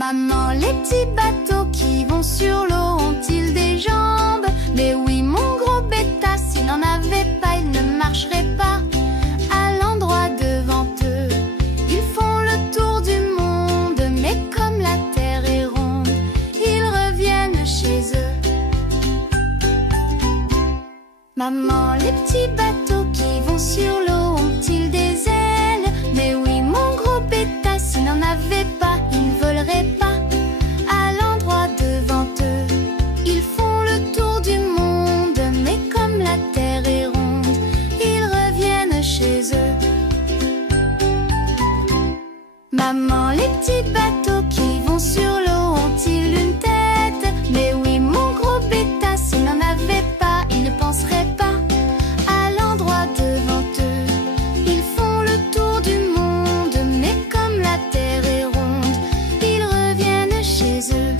Maman, les petits bateaux qui vont sur l'eau ont-ils des jambes? Mais oui, mon gros bêta, s'il n'en avait pas, il ne marcherait pas. À l'endroit devant eux, ils font le tour du monde. Mais comme la terre est ronde, ils reviennent chez eux. Maman, les petits bateaux qui vont sur l'eau ont-ils des ailes? Mais oui, mon gros bêta, s'il n'en avait pas, il ne volerait pas. À l'endroit devant eux, ils font le tour du monde. Mais comme la terre est ronde, ils reviennent chez eux. Maman, les petits bateaux qui vont sur l'eau ont-ils une tête? Mais oui, mon gros bêta, s'il n'en avait pas, il ne penserait pas. À l'endroit devant eux, ils font le tour du monde. Mais comme la terre est ronde, ils reviennent chez eux.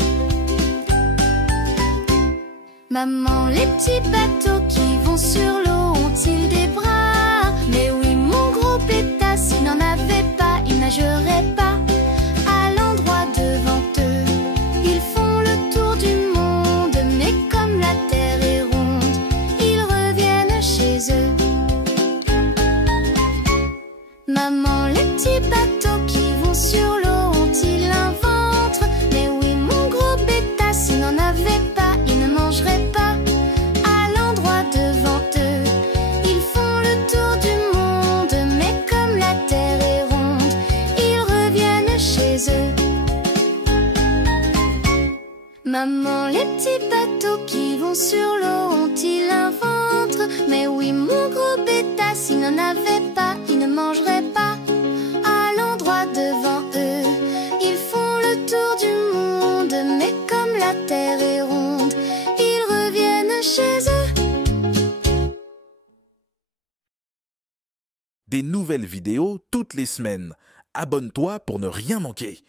Maman, les petits bateaux qui vont sur l'eau ont-ils des bras? Mais oui, mon gros bêta, s'il n'en avait pas, il nagerait pas. À l'endroit devant eux, ils font le tour du monde. Mais comme la terre est ronde, ils reviennent chez eux. Maman, les petits bateaux qui vont sur l'eau ont-ils un ventre? Mais oui, mon gros bêta, s'il n'en avait pas, il ne mangerait pas. À l'endroit devant eux, ils font le tour du monde. Mais comme la terre est ronde, ils reviennent chez eux. Maman, les petits bateaux qui vont sur l'eau ont-ils un ventre? Mais oui, mon gros bêta, s'il n'en avait pas, il ne mangerait pas. À l'endroit devant eux, ils font le tour du monde. Mais comme la terre est ronde, ils reviennent chez eux. Des nouvelles vidéos toutes les semaines. Abonne-toi pour ne rien manquer.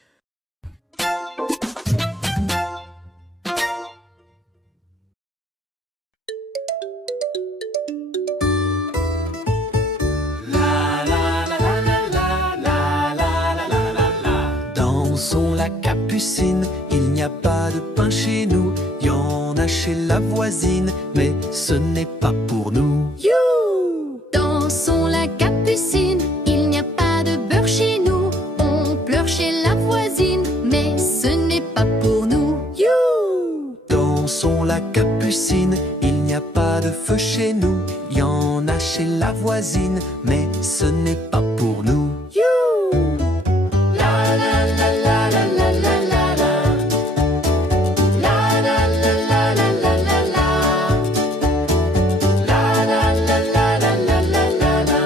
Dansons la capucine, il n'y a pas de pain chez nous. Il y en a chez la voisine, mais ce n'est pas pour nous. You! Dansons la capucine, il n'y a pas de beurre chez nous. On pleure chez la voisine, mais ce n'est pas pour nous. You! Dansons la capucine, il n'y a pas de feu chez nous. Il y en a chez la voisine, mais ce n'est pas pour nous. You! La la la la la la la la la. La la la la la la la la. La la la la la la la la la.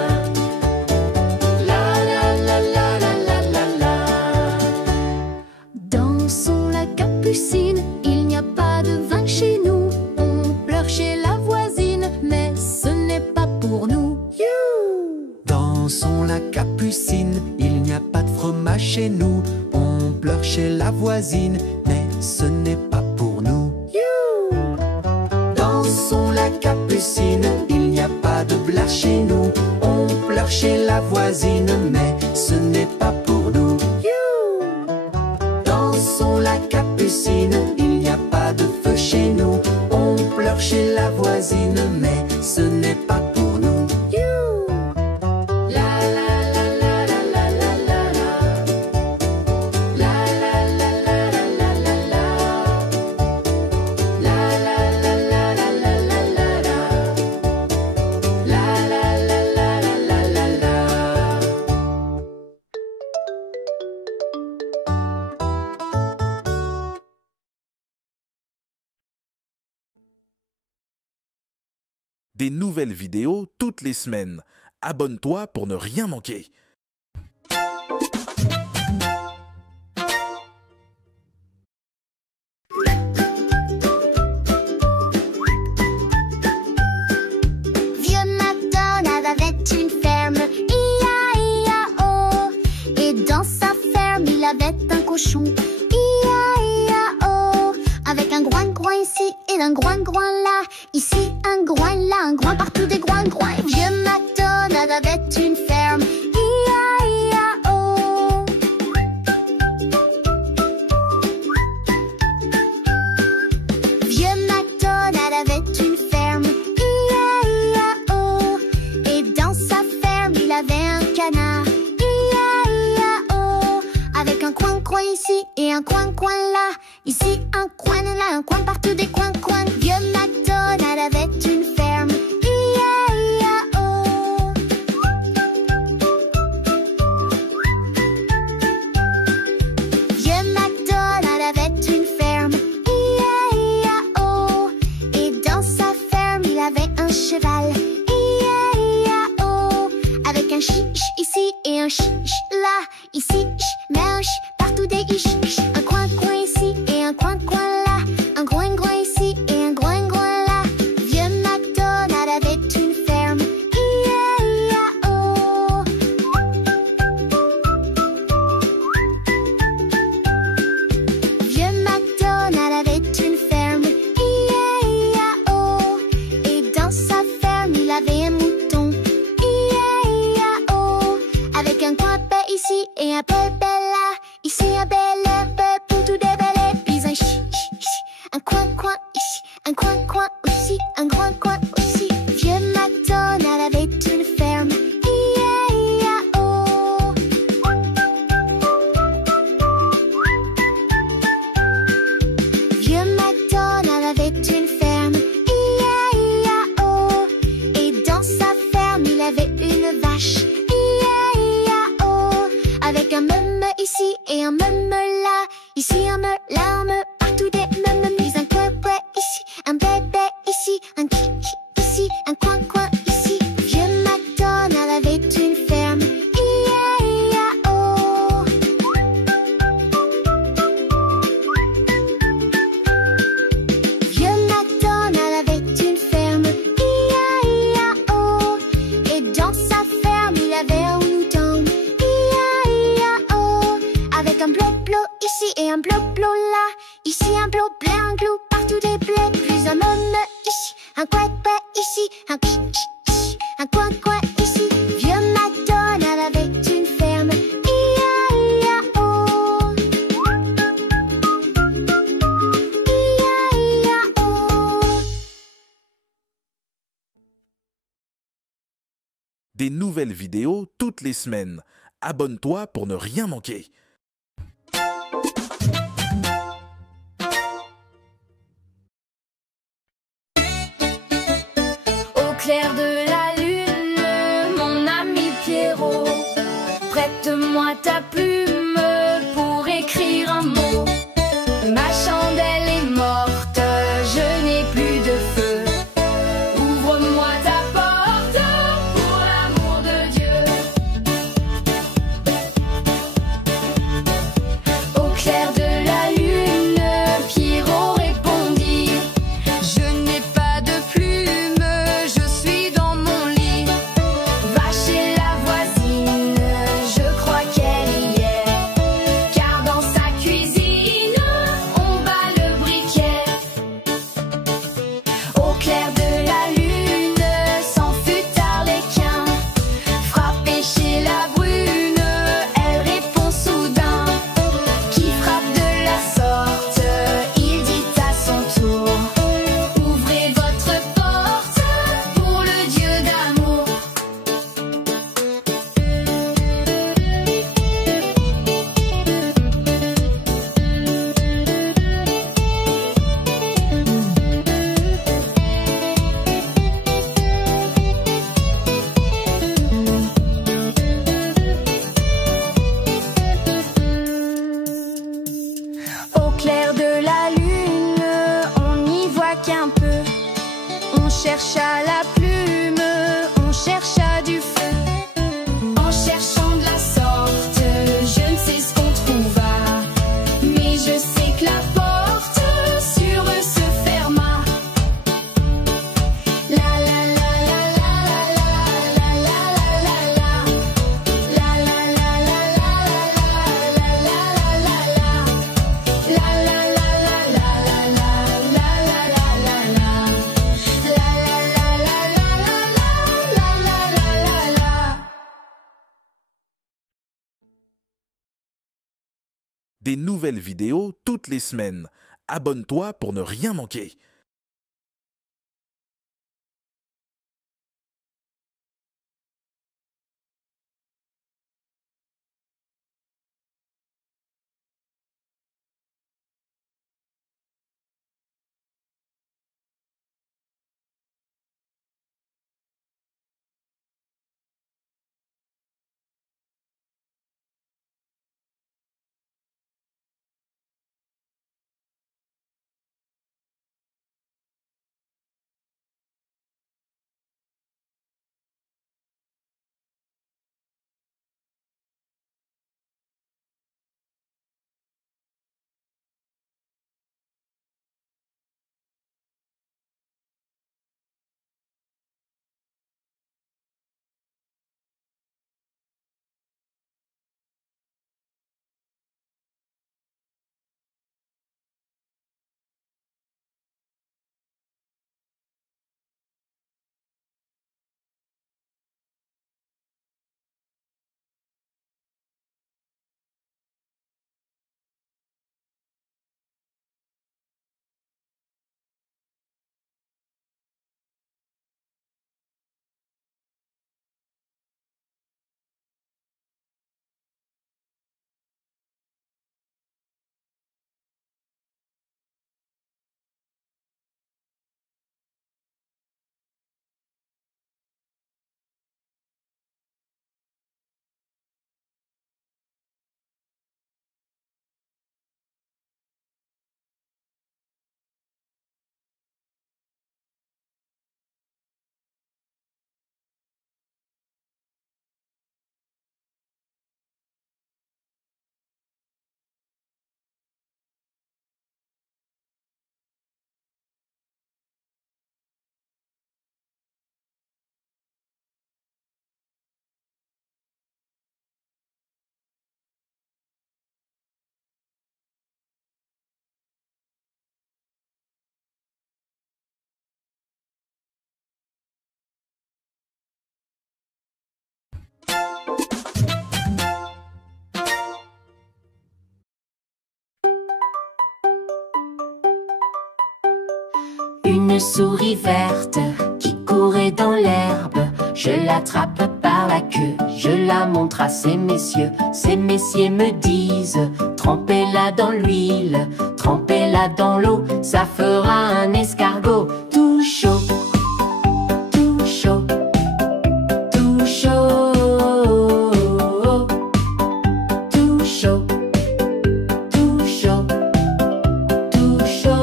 La la la la la la la la. Dansons la capucine, il n'y a pas de vin chez nous. On pleure chez la voisine, mais ce n'est pas pour nous. You! Dansons la capucine, il n'y a pas de fromage chez nous. On pleure chez la voisine, mais ce n'est pas pour nous. You! Dansons la capucine, il n'y a pas de blâche chez nous. On pleure chez la voisine, mais ce n'est pas pour nous. You! Dansons la capucine, il n'y a pas de feu chez nous. On pleure chez la voisine, mais ce n'est pas pour nous. You! La la la la la la la la la. La la la la la la la la. La la la la la la la la la. La la la la la la la la. Des nouvelles vidéos toutes les semaines. Abonne-toi pour ne rien manquer. Vieux MacDonald avait une ferme, I-A-I-A-O. Et dans sa ferme, il avait un cochon, I-A-I-A-O. Avec un groin-groin ici et un groin-groin là. Ici un groin, là un groin, partout des groins-groins. Vieux MacDonald avait une ferme, I-A-I-A-O. un coin là, ici un coin là, un coin partout des coins. Vieux MacDonald avait une ferme, I-A-I-A-O. Vieux MacDonald avait une ferme, I-A-I-A-O. Et dans sa ferme il avait un cheval, I-A-I-A-O. Avec un ch ici et un ch là, ici mais un ch partout des ish. Un coin ici et un coin là, un groin ici et un groin là. Vieux MacDonald avait une ferme, I-A-I-A-O. Vieux MacDonald avait une ferme, I-A-I-A-O. Et dans sa ferme il avait un mouton, I-A-I-A-O. Avec un coin ici et un peu là, ici un bel pour tout déballer. Puis un un coin ici, un coin aussi, un grand coin aussi. Vieux MacDonald avait une ferme, I-A-I-A-O. Vieux MacDonald avait une ferme, I-A-I-A-O. Et dans sa ferme il avait une vache, I-A-I-A-O. Avec un me ici et un me là, ici un me là, un me partout des me. Puis un coin ici, un bébé ici, un ici, un coin ici. Vieux MacDonald avait une ferme, I-A-I-A-O. Vieux MacDonald avait une ferme, I-A-I-A-O. Et dans sa ferme il avait un mouton, I-A-I-A-O. Avec un bleu ici et un bleu là, ici un bleu glou, partout des bleus. Puis un me ici, un coin ici, un coin ici. Vieux MacDonald avait une ferme, I-A-I-A-O. I-A-I-A-O. Des nouvelles vidéos toutes les semaines. Abonne-toi pour ne rien manquer. Au clair de la lune, mon ami Pierrot, prête-moi ta plume pour écrire un mot. Ma chandelle est morte, je n'ai plus de feu. Ouvre-moi ta porte pour l'amour de Dieu. Au clair de la lune, Pierrot répondit: je n'ai pas de plume, je suis dans mon lit. Va chez la voisine, je crois qu'elle y est. Car dans sa cuisine, on bat le briquet. Au clair de la lune, s'en fut Arlequin. Frappé chez la brune, elle répond soudain. Qui frappe de la sorte, il dit à son tour: ouvrez votre porte pour le Dieu d'amour. Au clair de la lune, on n'y voit qu'un peu. On cherche à la plume, on cherche à du feu. En cherchant de la sorte, je ne sais ce qu'on trouva. Mais je sais que la porte sur eux se ferma. La la la la la la la la la la la. La la la la la la la la la la. La la la la la la la la la la la. La la la la la la la la la la. Des nouvelles vidéos toutes les semaines. Abonne-toi pour ne rien manquer. Une souris verte qui courait dans l'herbe. Je l'attrape par la queue, je la montre à ces messieurs. Ces messieurs me disent: trempez-la dans l'huile, trempez-la dans l'eau, ça fera un escargot tout chaud, tout chaud, tout chaud, tout chaud, tout chaud, tout chaud.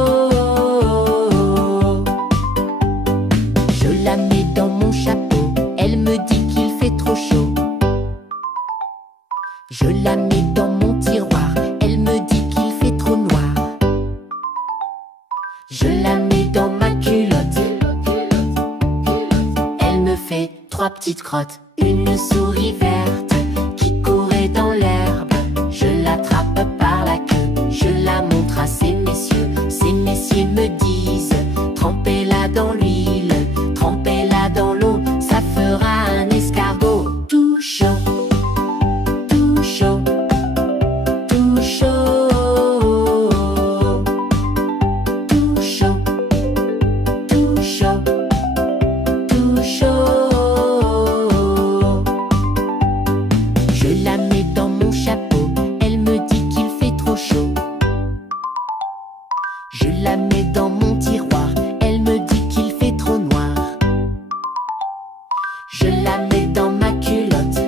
Je la mets dans mon chapeau, elle me dit qu'il fait trop chaud. Je la mets dans mon tiroir, elle me dit qu'il fait trop noir. Je la mets dans ma culotte, elle me fait 3 petites crottes. Une souris verte qui courait dans l'herbe. Je l'attrape par la queue, je la montre à ces messieurs. Ces messieurs me disent: trempez-la dans l'huile, trempez-la dans l'eau, ça fera un escargot tout chaud, tout chaud, tout chaud, tout chaud, tout chaud, tout chaud. Je la mets dans mon chapeau, elle me dit qu'il fait trop chaud. Je la mets dans mon tiroir, elle me dit qu'il fait trop noir. Je la mets dans ma culotte,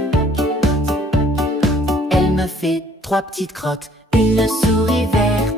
elle me fait 3 petites crottes. Une souris verte